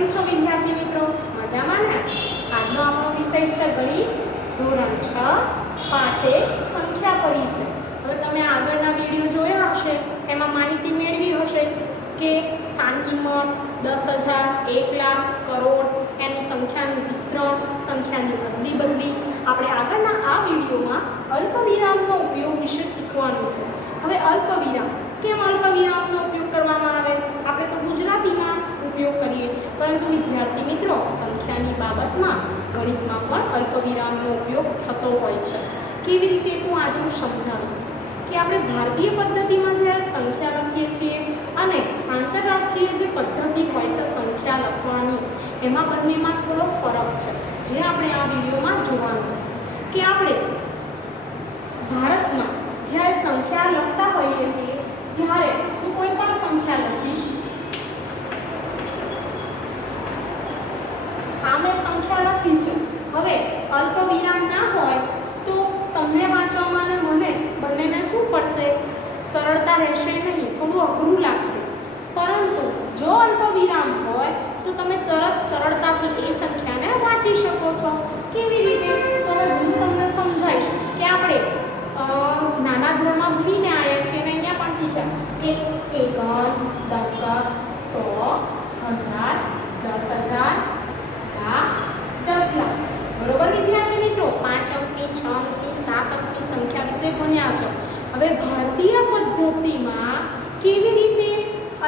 કેમ છો વિદ્યાર્થી મિત્રો? મજામાં ને? આજનો આપણો વિષય છે ગણિત ધોરણ 6 પાઠ 1 સંખ્યા પડી છે. હવે તમે આગળના વિડીયો જોયા હશે, એમાં માહિતી મેળવી હશે કે સ્થાન કિંમત 10,000, 1 લાખ, કરોડ, એનું સંખ્યાનું વિસ્તરણ, સંખ્યાની અદલી બદલી. આપણે આગળના આ વિડીયોમાં અલ્પવિરામનો ઉપયોગ વિશે શીખવાનું છે. હવે અલ્પવિરામ, કેમ અલ્પવિરામનો ઉપયોગ કરવામાં આવે? આપણે તો ગુજરાતીમાં ઉપયોગ કરીએ, પરંતુ વિદ્યાર્થી મિત્રો સંખ્યાની બાબતમાં ગણિતમાં પણ અલ્પવિરામનો ઉપયોગ થતો હોય છે. કેવી રીતે તો આજે હું સમજાવીશ કે આપણે ભારતીય પદ્ધતિમાં જ્યારે સંખ્યા લખીએ છીએ અને આંતરરાષ્ટ્રીય જે પદ્ધતિ હોય છે સંખ્યા લખવાની, એમાં બંનેમાં થોડો ફરક છે, જે આપણે આ વિડીયોમાં જોવાનું છે. કે આપણે ભારતમાં જ્યારે સંખ્યા લખતા હોઈએ છીએ ત્યારે હું કોઈ પણ સંખ્યા લખીશ. આ મેં સંખ્યા લખી છે. હવે અલ્પવિરામ ના હોય તો તમને વાંચવામાં અને મને બંનેને શું પડશે? સરળતા રહેશે નહીં, થોડું અઘરું લાગશે. પરંતુ જો અલ્પવિરામ હોય તો તમે તરત સરળતાથી એ સંખ્યાને વાંચી શકો છો. કેવી રીતે? તો હવે હું તમને સમજાવીશ કે આપણે નાના ધોરણમાં ભણીને આવ્યા છીએ અને અહીંયા પણ શીખ્યા કે એકમ, દશક, 100, 1000, 10,000, લાખ, 10 લાખ. બરોબર વિદ્યાર્થી મિત્રો? 5 અંકની, 6 અંકની, 7 અંકની સંખ્યા વિશે ભણ્યા છો. હવે ભારતીય પદ્ધતિમાં કેવી રીતે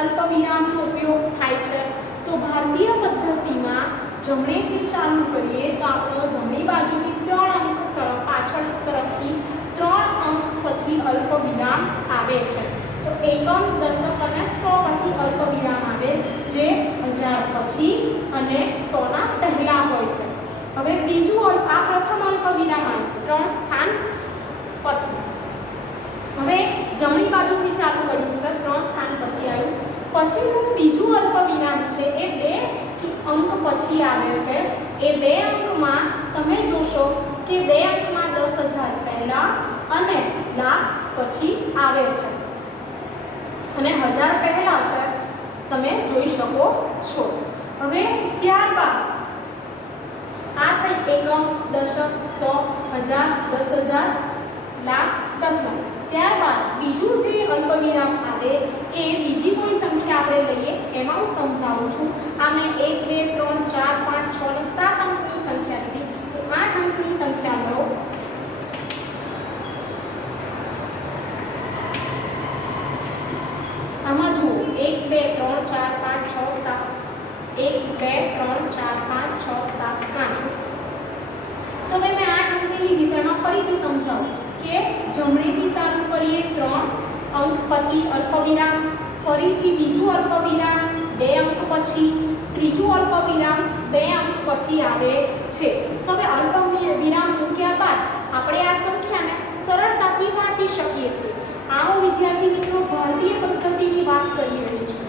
અલ્પવિરામનો ઉપયોગ થાય છે? તો ભારતીય પદ્ધતિમાં જમણેથી ચાલુ કરીએ તો આપણો જમણી બાજુથી 3 અંક તરફ, પાછળ તરફથી 3 અંક પછી અલ્પવિરામ આવે છે. તો એકમ, દશક અને 100 પછી અલ્પવિરામ આવે, જે 1000 પછી અને 100 ના પહેલા હોય છે. હવે બીજું, આ પ્રથમ અલ્પવિરામ આવ્યું 3 સ્થાન પછી. હવે જમણી બાજુથી ચાલુ કર્યું છે, 3 સ્થાન પછી આવ્યું. પછીનું બીજું અલ્પવિરામ છે એ 2 અંક પછી આવે છે. એ 2 અંકમાં તમે જોશો કે 2 અંકમાં 10,000 પહેલા અને લાખ પછી આવે છે અને 1000 પહેલા છે, તમે જોઈ શકો છો. હવે ત્યારબાદ આ થઈ એકમ, દશક, 100, 1000, 10,000, લાખ, 10 લાખ. ત્યારબાદ બીજું જે અલ્પવિરામ આવે એ બીજી કોઈ સંખ્યા આપણે લઈએ, એમાં હું સમજાવું છું. આ મેં 1, 2, 3, 4, 5, 6 અને 7 અંકની સંખ્યા લીધી. તો 8 અંકની સંખ્યા લો. આમાં જુઓ 1, 2, 3, 4, 5, 6, 7. 1, 2, 3, 4, 5, 6, 7, 8. તો હવે મેં 8 અંકની લીધી, તો એમાં ફરીથી સમજાવું કે જમણેથી ચાલુ કરીએ 3 અંક પછી અલ્પવિરામ, ફરીથી બીજું અલ્પવિરામ 2 અંક પછી, ત્રીજું અલ્પવિરામ 2 અંક પછી આવે છે. તો હવે અલ્પવિરામ મૂક્યા બાદ આપણે આ સંખ્યાને સરળતાથી વાંચી શકીએ છીએ. આવો વિદ્યાર્થી મિત્રો ભારતીય પદ્ધતિની વાત કરી રહી છું.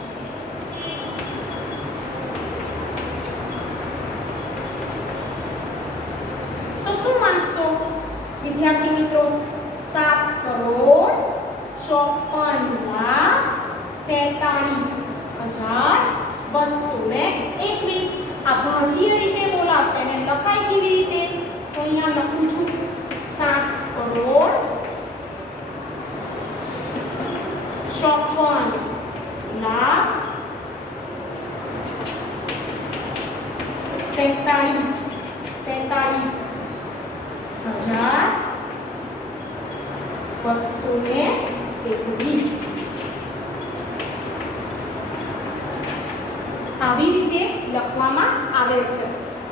તો શું વાંચશો વિદ્યાર્થી મિત્રો? 7,54,43,221. આ ભારતીય રીતે બોલાશે અને લખાય કેવી રીતે? તો અહીંયા લખું છું 7,54,43,221. આવી રીતે લખવામાં આવે છે.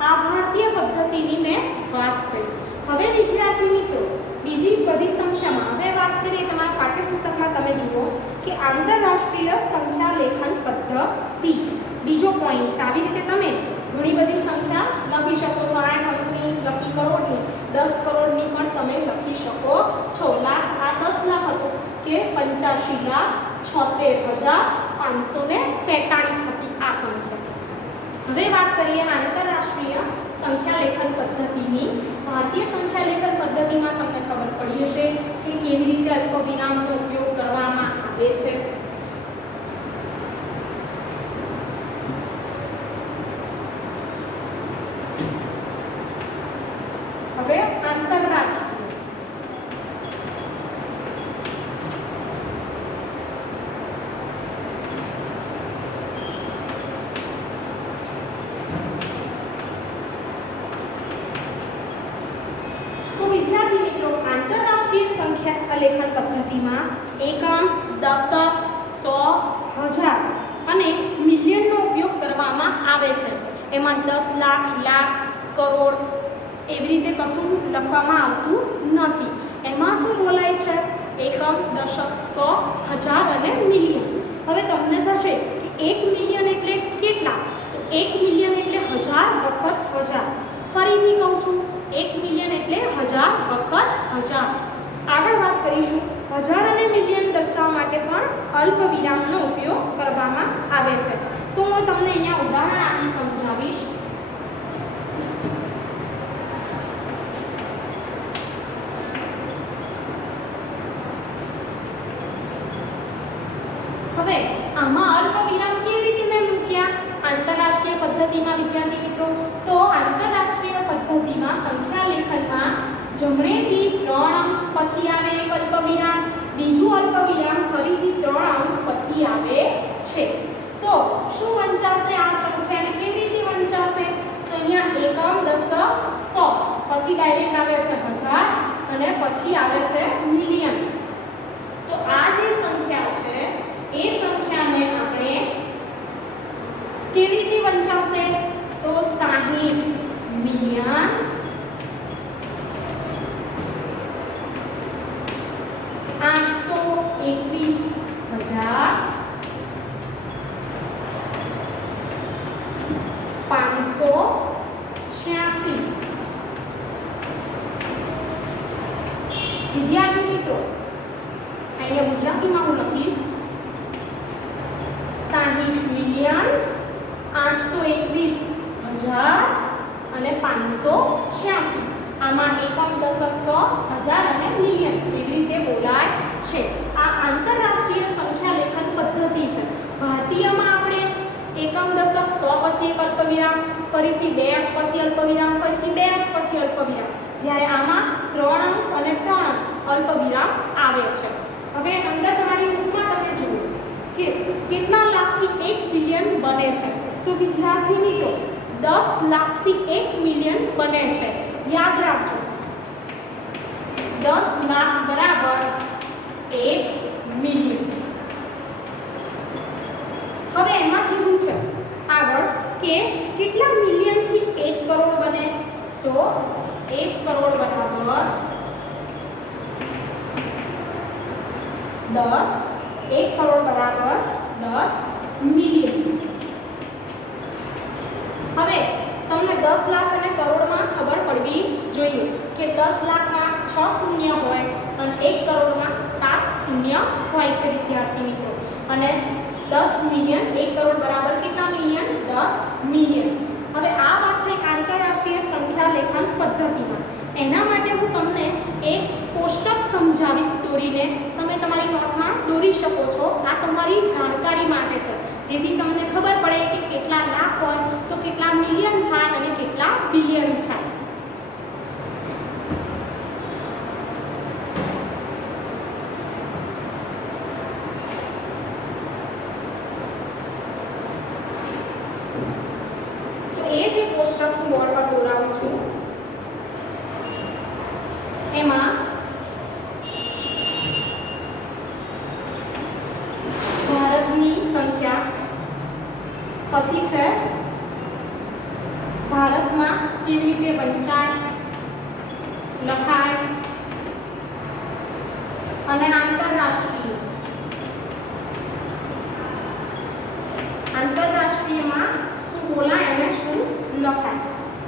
આ ભારતીય પદ્ધતિની મેં વાત કરી. હવે વિદ્યાર્થી મિત્રો બીજી બધી સંખ્યામાં હવે વાત કરીએ. તમારા પાઠ્યપુસ્તકમાં તમે જુઓ કે આંતરરાષ્ટ્રીય સંખ્યા લેખન પદ્ધતિ બીજો પોઈન્ટ છે. આવી રીતે તમે ઘણી બધી સંખ્યા લખી શકો છો. 8 અંકની લખી, કરોડની, 10 કરોડની પણ તમે લખી શકો છો. લાખ, આ 10 લાખ હતું કે 85,76,543 હતી આ સંખ્યા. હવે વાત કરીએ આંતરરાષ્ટ્રીય સંખ્યા લેખન પદ્ધતિની. ભારતીય સંખ્યા લેખન પદ્ધતિમાં તમને ખબર પડી હશે કે કેવી રીતે અલ્પવિરામનો ઉપયોગ કરવામાં આવે છે. સંખ્યાલેખન પદ્ધતિમાં એકમ, દશક, સો, હજાર અને મિલિયનનો ઉપયોગ કરવામાં આવે છે. એમાં 10 લાખ, લાખ, કરોડ એવી રીતે કશું લખવામાં આવતું નથી. એમાં શું બોલાય છે? એકમ, દશક, સો, હજાર અને મિલિયન. હવે તમને થશે કે 1 મિલિયન એટલે કેટલા? તો 1 મિલિયન એટલે 1000 વખત 1000. ફરીથી કહું છું, 1 મિલિયન એટલે 1000 વખત 1000. આગળ વાત કરીશું. હજાર અને મિલિયન દર્શાવવા માટે પણ અલ્પ વિરામનો ઉપયોગ કરવામાં આવે છે. તો હું તમને અહીંયા ઉદાહરણ આપી સમજાવીશ. હવે આમાં અલ્પ વિરામ કેવી રીતે મેં મૂક્યા? આંતરરાષ્ટ્રીય પદ્ધતિમાં વિદ્યાર્થી મિત્રો, તો આંતરરાષ્ટ્રીય પદ્ધતિમાં સંખ્યા લેખનમાં જમણેથી 3 અંક પછી આવે એક અલ્પ વિરામ, બીજું અલ્પ વિરામ ફરીથી 3 અંક પછી આવે છે. તો શું વંચાશે આ સંખ્યાને? કેવી રીતે વંચાશે? તો અહીંયા એકમ, દશક, સો, પછી ડાયરેક્ટ આવે છે 1000 અને પછી આવે છે મિલિયન. તો આ જે સંખ્યા છે એ સંખ્યાને આપણે કેવી રીતે વંચાશે? તો 60 મિલિયન 821,000 586. વિદ્યાર્થી મિત્રો, અહીંયા ગુજરાતીમાં હું લખીશ 60 મિલિયન 821,000 અને 586. આમાં એકમ, દશક, સો, હજાર અને મિલિયન એવી રીતે બોલાય છે. આ આંતરરાષ્ટ્રીય સંખ્યા લેખન પદ્ધતિ છે. ભારતીયમાં આપણે એકમ, દશક, સો પછી એક અલ્પવિરામ, ફરીથી 2 અંક પછી અલ્પવિરામ, ફરીથી 2 અંક પછી અલ્પવિરામ. જ્યારે આમાં 3 અંક અને 3 અંક અલ્પવિરામ આવે છે. હવે અંદર તમારી બુકમાં તમે જુઓ કે કેટલા લાખથી 1 બિલિયન બને છે. તો વિદ્યાર્થી મિત્રો, 10 લાખથી 1 મિલિયન બને છે. યાદ રાખજો, 10 લાખ બરાબર 1 મિલિયન. હવે એમાં કીધું છે આગળ કે કેટલા મિલિયનથી 1 કરોડ બને? તો 1 કરોડ બરાબર 10, 1 કરોડ બરાબર 10 મિલિયન. હવે તમને 10 લાખ અને કરોડમાં ખબર પડવી જોઈએ કે 10 લાખમાં 6 શૂન્ય હોય અને 1 કરોડમાં 7 શૂન્ય હોય છે વિદ્યાર્થી મિત્રો. અને 10 મિલિયન, 1 કરોડ બરાબર કેટલા મિલિયન? 10 મિલિયન. હવે આ વાત થઈ આંતરરાષ્ટ્રીય સંખ્યા લેખન પદ્ધતિમાં. એના માટે હું તમને એક કોષ્ટક સમજાવીશ દોરીને. તમે તમારી નોટમાં દોરી શકો છો. આ તમારી જાણકારી માટે છે, જેથી તમને ખબર પડે કે કેટલા લાખ હોય તો કેટલા મિલિયન થાય અને કેટલા બિલિયન થાય. તો એ જે કોષ્ટક હું બોર્ડ પર દોરાવું છું એમાં ભારતની સંખ્યા, પછી છે ભારતમાં કેવી રીતે વંચાય, લખાય અને આંતરરાષ્ટ્રીયમાં શું બોલાય અને શું લખાય.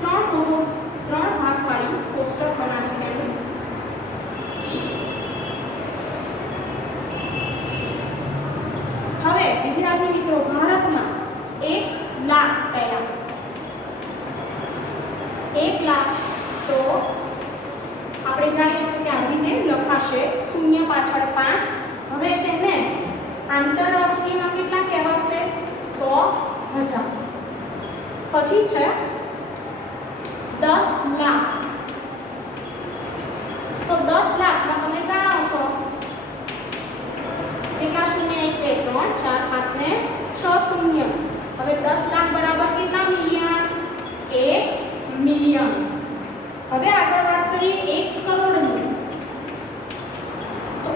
3 ભાગવાળી કોષ્ટક બનાવીશ એનું. હવે વિદ્યાર્થી મિત્રો, ભારતમાં 1 લાખ પહેલા 1 લાખ તો આપણે જાણીએ છીએ કે આવી રીતે લખાશે, શૂન્ય પાછળ 5. હવે તેને આંતરરાષ્ટ્રીયમાં કેટલા કહેવાશે? 100,000. પછી છે 10 લાખ. તો 10 લાખમાં તમે જાણો છો કેટલા શૂન્ય? 1, 2, 3, 4, 5 ને 6 શૂન્ય. હવે 10 લાખ બરાબર કેટલા મિલિયન? 1 મિલિયન. હવે આગળ વાત કરીએ 1 કરોડની. તો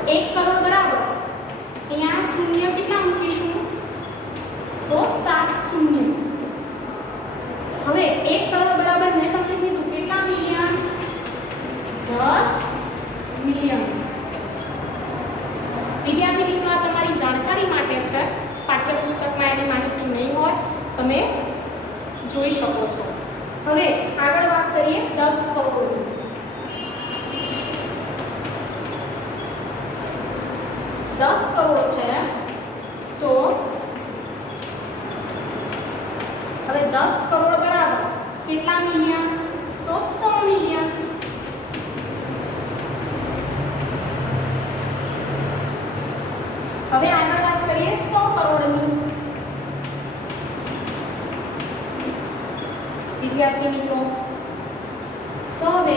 જોઈ શકો છો. હવે આગળ વાત કરીએ 10 કરોડની. 10 કરોડ છે તો હવે 10 કરોડ બરાબર કેટલા મિલિયન? તો 100 મિલિયન. હવે આગળ વાત કરીએ 100 કરોડની. વિદ્યાર્થી મિત્રો, તો હવે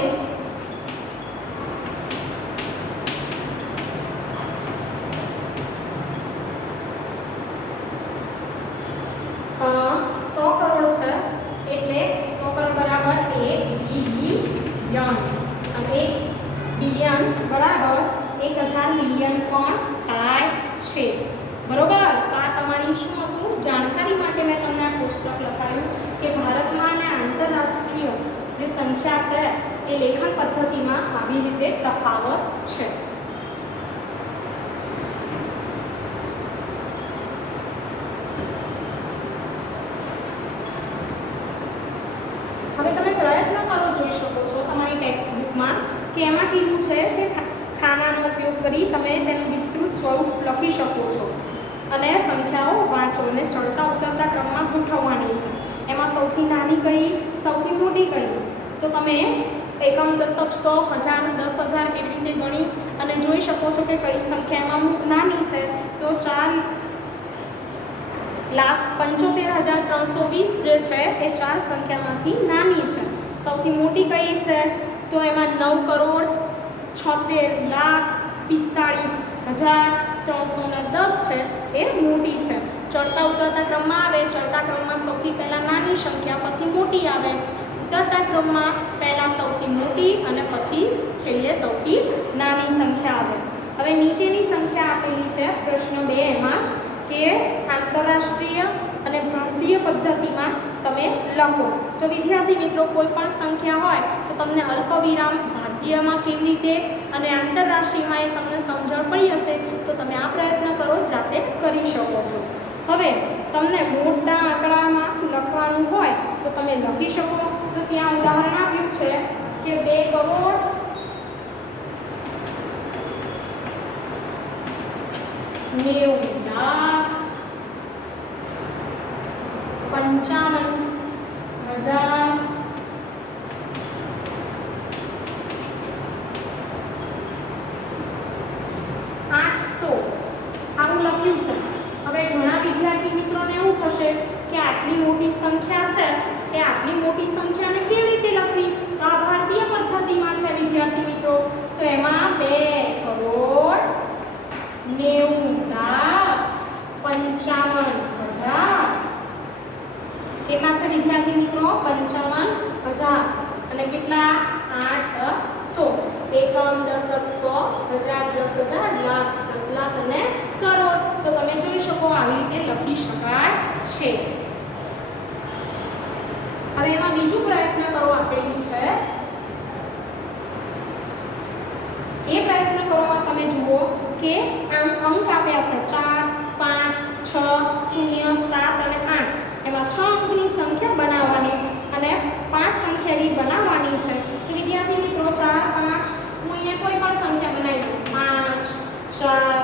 100 કરોડ છે એટલે 100 કરોડ બરાબર 1 બિલિયન અને 1 બિલિયન બરાબર 1000 મિલિયન પણ થાય છે. બરોબર? તો આ તમારી શું હતું? જાણકારી માટે મેં તમને આ પુસ્તક લખાયું કે ભારતમાં અને આંતરરાષ્ટ્રીય જે સંખ્યા છે એ લેખન પદ્ધતિમાં આવી રીતે તફાવત છે. હવે તમે પ્રયત્ન કરો, જોઈ શકો છો તમારી ટેક્સ્ટ બુકમાં કે એમાં કીધું છે કે ખાનાનો ઉપયોગ કરી તમે તેનું વિસ્તૃત સ્વરૂપ લખી શકો છો અને સંખ્યાઓ વાંચો અને ચડતા ઉતરતા ક્રમમાં ગોઠવવાની છે. એમાં સૌથી નાની કઈ, સૌથી મોટી કઈ, તો તમે એકમ, દશક, 100, 1000, 10,000 એવી રીતે ગણી અને જોઈ શકો છો કે કઈ સંખ્યામાં નાની છે. તો 4,75,320 જે છે એ 4 સંખ્યામાંથી નાની છે. સૌથી મોટી કઈ છે? તો એમાં 9,46,45,310 છે એ મોટી છે. ચડતા ઉતરતા ક્રમમાં આવે, ચડતા ક્રમમાં સૌથી પહેલા નાની સંખ્યા, પછી મોટી આવે. ઉતરતા ક્રમમાં પહેલા સૌથી મોટી અને પછી છેલ્લે સૌથી નાની સંખ્યા આવે. હવે નીચેની સંખ્યા આપેલી છે પ્રશ્ન 2 એમાં જ કે આંતરરાષ્ટ્રીય અને ભારતીય પદ્ધતિમાં તમે લખો. તો વિદ્યાર્થી મિત્રો, કોઈ પણ સંખ્યા હોય તો તમને અલ્પવિરામ ભારતીયમાં કેવી રીતે અને આંતરરાષ્ટ્રીયમાં એ તમને સમજણ પડી હશે તો તમે આ પ્રયત્ન કરો, જાતે કરી શકો છો. હવે તમને મોટા આંકડામાં લખવાનું હોય તો તમે લખી શકો. તો ત્યાં ઉદાહરણ આપ્યું છે કે 2 કરોડ 90,55,000 800 આવું લખ્યું છે. હવે ઘણા વિદ્યાર્થી મિત્રોને એવું થશે કે આટલી મોટી સંખ્યા છે એ આટલી મોટી સંખ્યાને કેવી રીતે લખવી? તો આ ભારતીય પદ્ધતિમાં છે વિદ્યાર્થી મિત્રો. તો એમાં 2 કરોડ 90,55,000 કેટલા છે વિદ્યાર્થી મિત્રો? 55,000 અને કેટલા? 800. એકમ, દશક, 100, 1000, 10,000, લાખ, 10 લાખ અને કરોડ. તો તમે જોઈ શકો આવી રીતે લખી શકાય છે. હવે એમાં બીજું પ્રયત્ન કરો આપેલું છે. એ પ્રયત્ન કરવામાં તમે જુઓ કે આમ અંક આપ્યા છે 4, 5, 6, 0, 7 અને 8. એમાં 6 અંકની સંખ્યા બનાવવાની અને 5 સંખ્યા એવી બનાવવાની છે. તો વિદ્યાર્થી મિત્રો 4, 5 હું અહીંયા કોઈ પણ સંખ્યા બનાવી દઉં. 5, 4,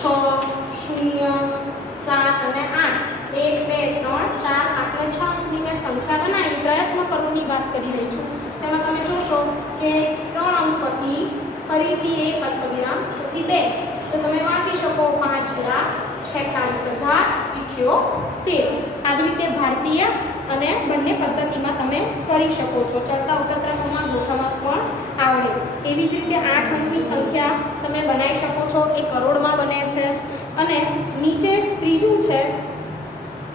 6, 0, 7 અને 8. 1, 2, 3, 4, 8 6 અંકની મેં સંખ્યા બનાવી. પ્રયત્ન કરોની વાત કરી રહી છું. તેમાં તમે જોશો કે 3 અંક પછી ફરીથી 1 અલ્પવિરામ પછી 2. તો તમે વાંચી શકો 5,46,078. આવી રીતે ભારતીય અને બંને પદ્ધતિમાં તમે કરી શકો છો. ચડતા ઉતરતા ક્રમમાં ગોઠવવા પણ આવડે. એવી જ રીતે 8 અંકની સંખ્યા તમે બનાવી શકો છો. એ કરોડમાં બને છે. અને નીચે ત્રીજું છે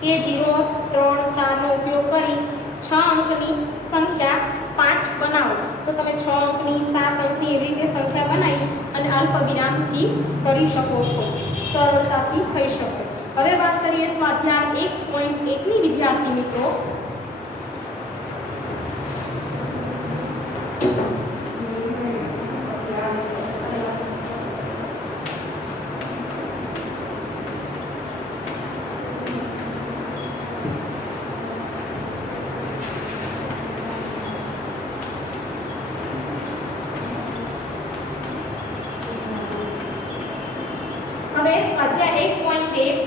કે 0, 3, 4 નો ઉપયોગ કરી 6 અંકની સંખ્યા 5 બનાવો. તો તમે 6 અંકની 7 અંકની એવી રીતે સંખ્યા બનાવી અને અલ્પવિરામથી કરી શકો છો. સરળતાથી થઈ શકે. હવે વાત કરીએ સ્વાધ્યાય 1.1 ની વિદ્યાર્થી મિત્રો. એક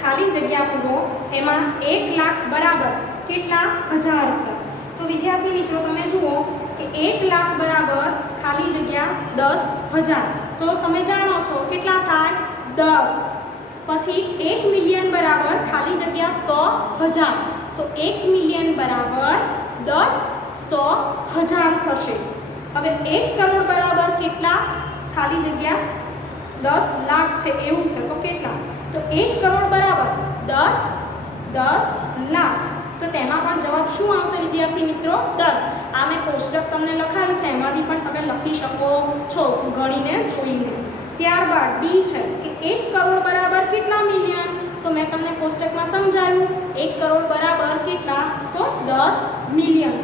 ખાલી જગ્યા પૂરો, એમાં 1 લાખ બરાબર કેટલા હજાર છે। તો વિદ્યાર્થી મિત્રો તમે જુઓ કે 1 લાખ બરાબર ખાલી જગ્યા 10,000, તો તમે જાણો છો કેટલા થાય 10। પછી 1 મિલિયન બરાબર ખાલી જગ્યા 100,000, તો 1 મિલિયન બરાબર 10,100,000 થશે। હવે 1 કરોડ બરાબર કેટલા ખાલી જગ્યા 10 લાખ છે એવું છે, તો કેટલા, તો 1 કરોડ બરાબર 10 લાખ, તો તેમાં પણ જવાબ શું આવશે વિદ્યાર્થી મિત્રો 10। આ મેં કોષ્ટક તમને લખાવ્યું છે, એમાંથી પણ તમે લખી શકો છો ગણીને જોઈને। ત્યારબાદ ડી છે કે 1 કરોડ બરાબર કેટલા મિલિયન, તો મેં તમને કોષ્ટકમાં સમજાવ્યું 1 કરોડ બરાબર કેટલા, તો 10 મિલિયન,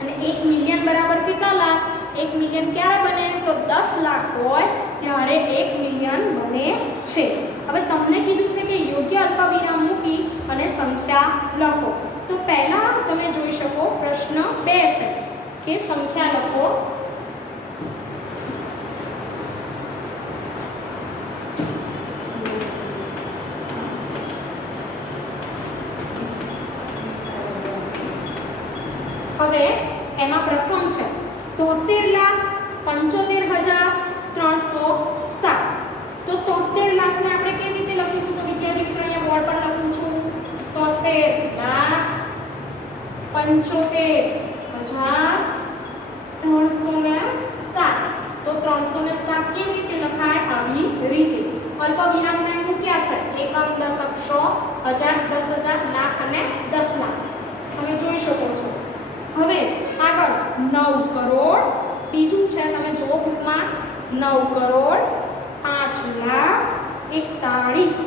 અને 1 મિલિયન બરાબર કેટલા લાખ, 1 મિલિયન ક્યારે બને, તો 10 લાખ હોય ત્યારે 1 મિલિયન બને છે। હવે તમને કીધું છે કે યોગ્ય અલ્પવિરામ મૂકી અને સંખ્યા લખો, તો પહેલા તમે જોઈ શકો પ્રશ્ન 2 છે કે સંખ્યા લખો। હવે એમાં પ્રથમ છે 73,75,307, તો 73 લાખને આપણે કેવી રીતે લખીશું, તો વિદ્યાર્થી મિત્રો અહીંયા બોર્ડ પર લખું છું 73,75,307, તો 307 કેવી રીતે લખાય, આવી રીતે અલ્પવિરામને મૂક્યા છે એકમ, દશક, સો, હજાર, 10,000, લાખ અને 10 લાખ તમે જોઈ શકો છો। હવે આગળ 9 કરોડ, બીજું છે તમે જુઓ બુકમાં 9 કરોડ 5,41,।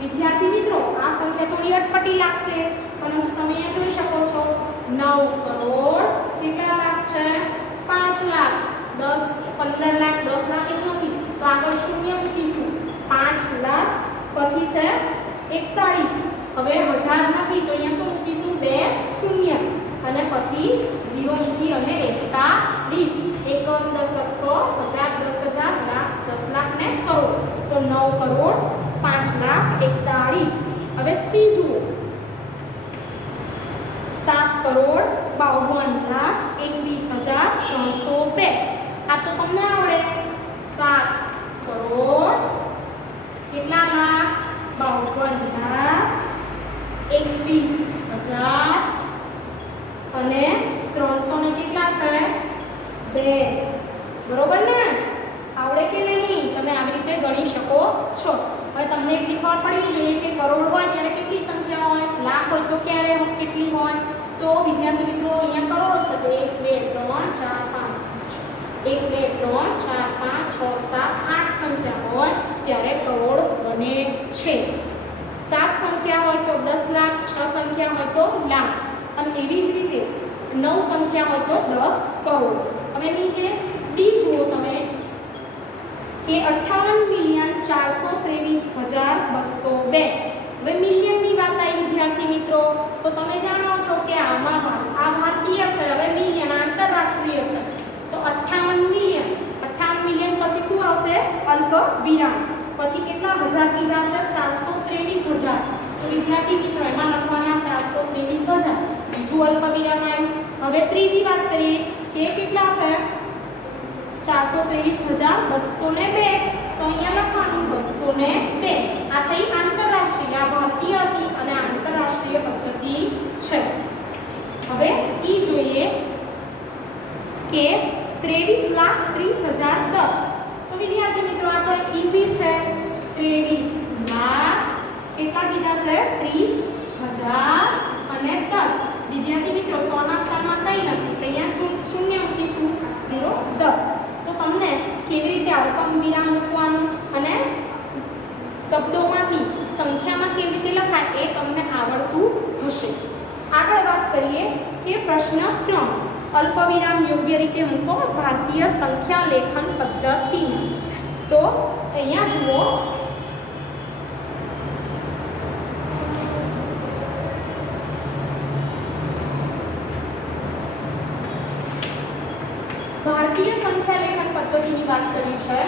વિદ્યાર્થી મિત્રો આ સંખ્યા થોડી અટપટી લાગશે, પરંતુ તમે અહીંયા જોઈ શકો છો 9 કરોડ કેટલા લાખ છે 5 લાખ, 10 15 લાખ 10 લાખ એવું નથી, તો આગળ શૂન્ય મૂકીશું 5 લાખ, પછી છે 41, હવે હજાર નથી તો અહીંયા શું મૂકીશું 2 શૂન્ય, અને પછી 0 મૂકી અને 41, એકમ, દશક, સો, હજાર, 10,000, લાખ, 10 લાખ ને કરોડ, તો 9 કરોડ 5,41,। હવે સી જુઓ 7 કરોડ 52,21,302, આ તો તમને આવડે 7 કરોડ કેટલા લાખ 52,21,000 અને 300 ને કેટલા છે 2, બરોબર ને, આવડે કે નહીં, તમે આવી રીતે ગણી શકો છો। હવે તમને એટલી ખબર પડવી જોઈએ કે કરોડ હોય ત્યારે કેટલી સંખ્યા હોય, લાખ હોય તો ક્યારે કેટલી હોય, તો વિદ્યાર્થી મિત્રો અહીંયા કરોડ છે તો 1 2 3 4 5 1 2 3 4 5 6 7 8 સંખ્યા હોય ત્યારે કરોડ બને છે। 7 સંખ્યા હોય તો 10 લાખ, 6 સંખ્યા હોય તો લાખ, અને એવી જ રીતે 9 સંખ્યા હોય તો 10 કરોડ। હવે નીચે ડી જુઓ તમે કે 58,423,202, હવે મિલિયનની વાત આવી વિદ્યાર્થી મિત્રો, તો તમે જાણો છો કે આમાં આ ભારતીય છે, હવે મિલિયન આંતરરાષ્ટ્રીય છે, તો 58 મિલિયન પછી શું આવશે અલ્પ વિરામ, પછી કેટલા હજાર કીધા છે 423,000, તો વિદ્યાર્થી મિત્રો એમાં લખવાના 423,000, બીજું અલ્પ વિરામ આવ્યું। હવે ત્રીજી વાત કરીએ કે કેટલા છે 423,202, તો અહીંયા લખવાનું 202, આ થઈ આંતરરાષ્ટ્રીય, આ ભારતીય હતી અને આંતરરાષ્ટ્રીય પદ્ધતિ છે। હવે ઈ જોઈએ કે 23,30,010, તો વિદ્યાર્થી મિત્રો આ તો ઈઝી છે, 23 લાખ કેટલા કીધા છે 30,000 અને 10, વિદ્યાર્થી મિત્રો 100 ના સ્થાનમાં કંઈ નથી, અહીંયા શૂન્ય મૂકીશું 0 10, તો તમને કેવી રીતે અલ્પ વિરામ મૂકવાનું અને શબ્દોમાંથી સંખ્યામાં કેવી રીતે લખાય એ તમને આવડતું હશે। આગળ વાત કરીએ કે પ્રશ્ન 3, અલ્પવિરામ યોગ્ય રીતે મૂકો ભારતીય સંખ્યા લેખન પદ્ધતિમાં, તો અહીંયા જુઓ ભારતીય સંખ્યા લેખન પદ્ધતિની વાત કરી છે,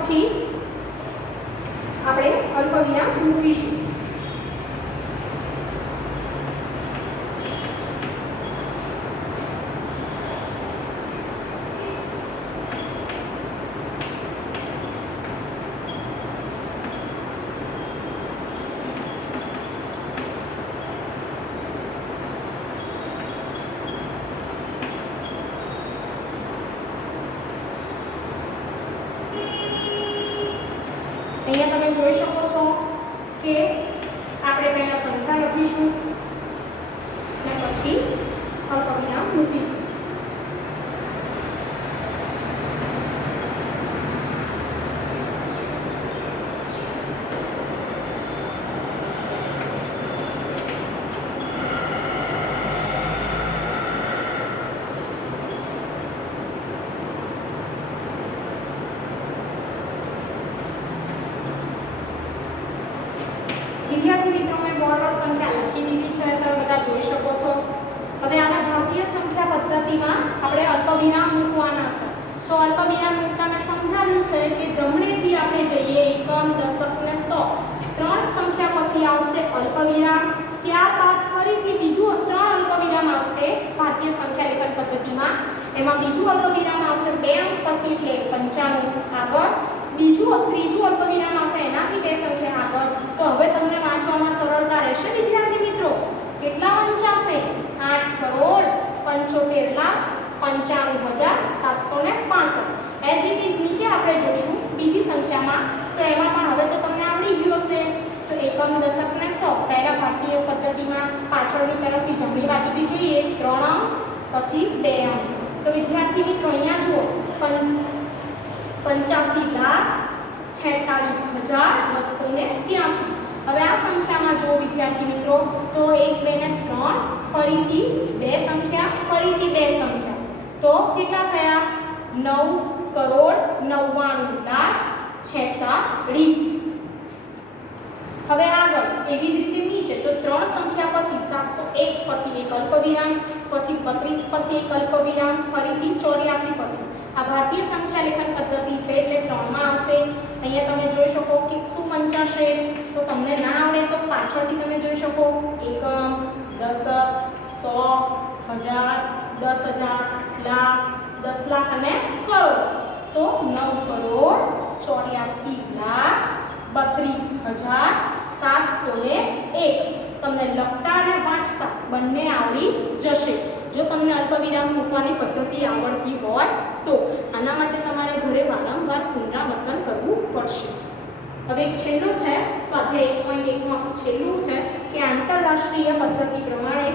પછી આપણે અલ્પવિરામ મૂકીશું. અહીંયા તમે જોઈ શકો છો કે આપણે પહેલા સંખ્યા લખીશું અને પછી અલ્પવિરામ મૂકીશું. વિદ્યાર્થી મિત્રો, મેં બોર્ડ પર સંખ્યા લખી દીધી છે, તમે બધા જોઈ શકો છો. હવે આના ભારતીય સંખ્યા પદ્ધતિમાં આપણે અલ્પવિરામ મૂકવાના છે. તો અલ્પવિરામ મૂકતા મેં સમજાવ્યું છે કે જમણેથી આપણે જઈએ એકમ, દશક ને 100. ત્રણ સંખ્યા પછી આવશે અલ્પવિરામ, ત્યારબાદ ફરીથી બીજું 3 અલ્પવિરામ આવશે ભારતીય સંખ્યા લેખન પદ્ધતિમાં. એમાં બીજું અલ્પવિરામ આવશે 2 અંક પછી એટલે 95 આગળ. ત્રીજું અલ્પવિરામ આવશે એનાથી 2 સંખ્યા આગળ. તો હવે તમને વાંચવામાં સરળતા રહેશે વિદ્યાર્થી મિત્રો. કેટલા વંચાશે? 8,95,95,765. એઝ ઇટ ઇઝ નીચે આપણે જોશું બીજી સંખ્યામાં. તો એમાં પણ હવે તો તમને આવડી ગયું હશે. તો એકમ, દશક ને 100 પહેલા ભારતીય પદ્ધતિમાં પાછળની તરફથી જમણી બાજુથી જોઈએ 3 અંક પછી 2 અંક. તો વિદ્યાર્થી મિત્રો અહીંયા જુઓ 85,46,283. હવે આ સંખ્યામાં જો વિદ્યાર્થી મિત્રો તો 1, 2 ને 3 ફરીથી 2 સંખ્યા ફરીથી 2 સંખ્યા. તો કેટલા થયા? 9,99,46. હવે આગળ એવી જ રીતે નીચે તો 3 સંખ્યા પછી 701 પછી એક અલ્પવિરામ, પછી 32 પછી એક અલ્પવિરામ, ફરીથી 84 પછી. આ ભારતીય સંખ્યા લેખન પદ્ધતિ છે એટલે 3 માં આવશે. અહીંયા તમે જોઈ શકો કે શું વંચાશે. તો તમને ના આવડે તો પાછળથી તમે જોઈ શકો એકમ, દશક, 100, 1000, 10,00,000, 10 લાખ અને કરોડ. તો 9,84,32,701. તમને લખતા અને વાંચતા બંને આવડી જશે જો તમને અલ્પવિરામ મૂકવાની પદ્ધતિ આવડતી હોય તો. આના માટે તમારે ઘરે વારંવાર પુનરાવર્તન કરવું પડશે. હવે એક છેલ્લું છે સ્વાધ્યાય 1.1 નું આખું છેલ્લું છે કે આંતરરાષ્ટ્રીય પદ્ધતિ પ્રમાણે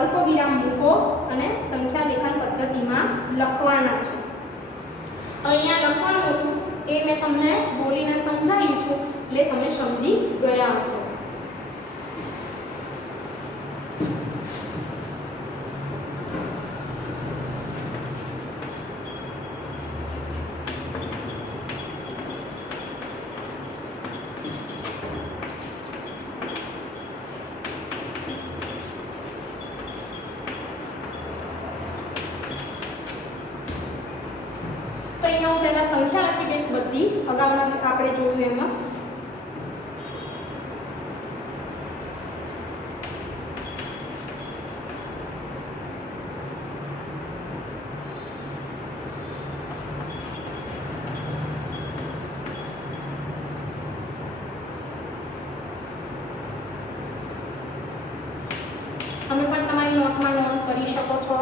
અલ્પવિરામ મૂકો અને સંખ્યા લેખન પદ્ધતિમાં લખવાના છે. અહીંયા લખવાનું એ મેં તમને બોલીને સમજાવ્યું છું એટલે તમે સમજી ગયા હશો. તો અહીંયા હું પહેલા સંખ્યા લખી દઈશ બધી જ અગાઉના આપણે જોયું એમ જ. તમે પણ તમારી નોટમાં નોંધ કરી શકો છો.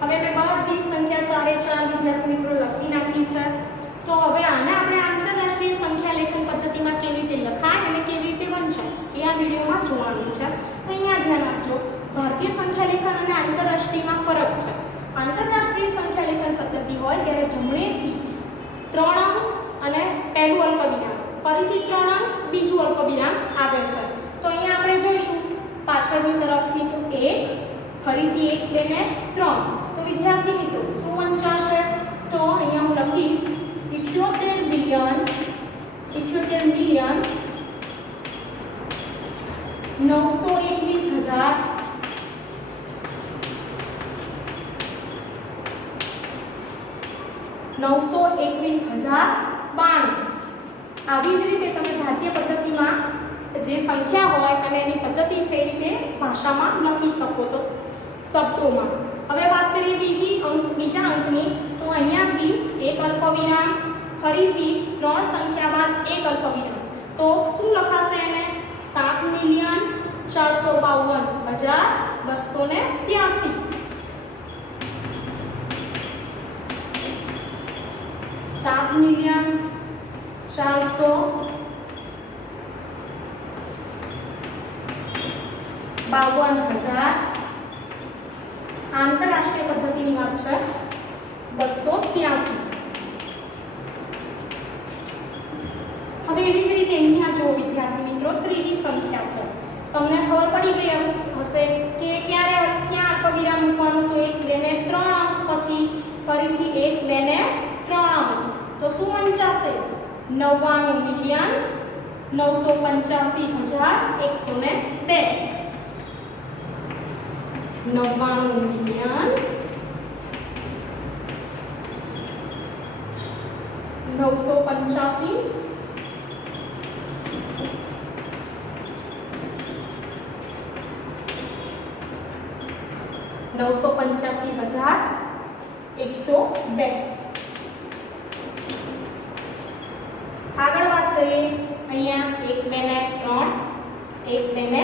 હવે મેં બધી સંખ્યા 4 વિદ્યાર્થી મિત્રો લખી નાખી છે. તો હવે આને આપણે આંતરરાષ્ટ્રીય સંખ્યા લેખન પદ્ધતિમાં કેવી રીતે લખાય અને કેવી રીતે વંચાય એ આ વિડીયોમાં જોવાનું છે. તો અહીંયા ધ્યાન આપજો, ભારતીય સંખ્યા લેખન અને આંતરરાષ્ટ્રીયમાં ફરક છે. આંતરરાષ્ટ્રીય સંખ્યા લેખન પદ્ધતિ હોય ત્યારે જમણેથી 3 અંક અને પહેલું અલ્પવિરામ, ફરીથી 3 અંક, બીજું અલ્પવિરામ આવે છે. તો અહીંયા આપણે જોઈશું પાછળની તરફથી તો 1, ફરીથી 1, 2 ને 3. તો વિદ્યાર્થી મિત્રો શું વંચાશે? તો અહીંયા હું લખીશ 78 મિલિયન 921,000 921,092. આવી જ રીતે તમે ભારતીય પદ્ધતિમાં જે સંખ્યા હોય અને એની પદ્ધતિ છે એ રીતે ભાષામાં લખી શકો છો શબ્દોમાં. હવે વાત કરીએ બીજા અંકની. તો અહીંયાથી એક અલ્પવિરામ, ફરીથી 3 સંખ્યા બાદ એક અલ્પવિરામ. તો શું લખાશે એને? 7,452,283. 7,452,000 આંતરરાષ્ટ્રીય પદ્ધતિની વાત છે 283. હવે એવી જ રીતે અહીંયા જો વિદ્યાર્થી મિત્રો ત્રીજી સંખ્યા છે. તમને ખબર પડી ગઈ હશે કે ક્યાં અલ્પવિરામ મૂકવાનું? તો 1, 2 ને 3 અંક, પછી ફરીથી 1, 2 ને 3 અંક. તો શું વંચાશે? 99,985,102. 99,985,102. આગળ વાત કરીએ અહીંયા 1, 2 ને 3, 1, 2 ને